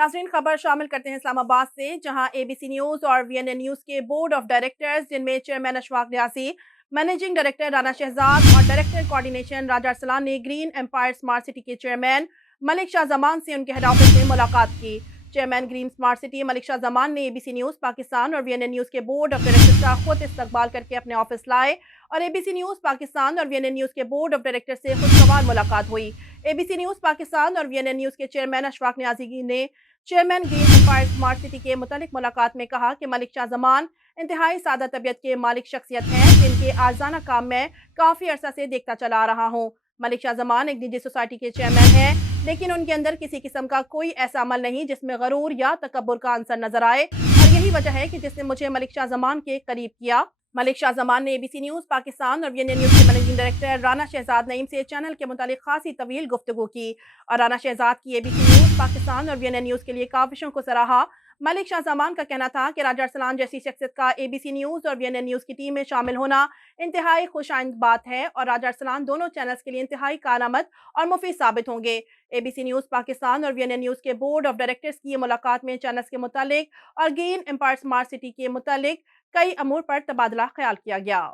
ناظرین خبر شامل کرتے ہیں اسلام آباد سے، جہاں اے بی سی نیوز اور وی این اے نیوز کے بورڈ آف ڈائریکٹرز، جن میں چیئرمین اشفاق نیازی، مینیجنگ ڈائریکٹر رانا شہزاد اور ڈائریکٹر کوارڈینیشن راجہ ارسلان نے گرین ایمپائر اسمارٹ سٹی کے چیئرمین ملک شاہ زمان سے ان کے ہیڈ آفس میں ملاقات کی۔ چیئرمین گرین اسمارٹ سٹی ملک شاہ زمان نے اے بی سی نیوز پاکستان اور وی این اے نیوز کے بورڈ آف ڈائریکٹرز کا خود استقبال کر کے اپنے آفس لائے اور A B C news Pakistan اور وی این اے نیوز کے بورڈ آف ڈائریکٹر سے خوشگوار ملاقات ہوئی۔ A B C news Pakistan اور وی این اے نیوز کے چیئرمین اشفاق نیازی نے chairman green empire smart city کے متعلق ملاقات میں کہا کہ ملک شاہ زمان انتہائی سادہ طبیعت کے مالک شخصیت ہیں، جن کے آرزانہ کام میں کافی عرصہ سے دیکھتا چلا آ رہا ہوں۔ ملک شاہ زمان ایک نجی سوسائٹی کے چیئرمین ہیں، لیکن ان کے اندر کسی قسم کا کوئی ایسا عمل نہیں جس میں غرور یا تکبر کا عنصر نظر آئے، اور یہی وجہ ہے کہ جس نے مجھے ملک شاہ زمان کے قریب کیا۔ ملک شاہ زمان نے اے بی سی نیوز پاکستان اور وی این اے نیوز کے منیجنگ ڈائریکٹر رانا شہزاد نعیم سے چینل کے متعلق خاصی طویل گفتگو کی اور رانا شہزاد کی اے بی سی نیوز پاکستان اور وی این اے نیوز کے لیے کاوشوں کو سراہا۔ ملک شاہ زمان کا کہنا تھا کہ راجہ ارسلان جیسی شخصیت کا اے بی سی نیوز اور وی این اے نیوز کی ٹیم میں شامل ہونا انتہائی خوش آئند بات ہے اور راجہ ارسلان دونوں چینلز کے لیے انتہائی کارآمد اور مفید ثابت ہوں گے۔ اے بی سی نیوز پاکستان اور وی این اے نیوز کے بورڈ آف ڈائریکٹرز کی یہ ملاقات میں چینلز کے متعلق اور گرین ایمپائر اسمارٹ سٹی کے متعلق کئی امور پر تبادلہ خیال کیا گیا۔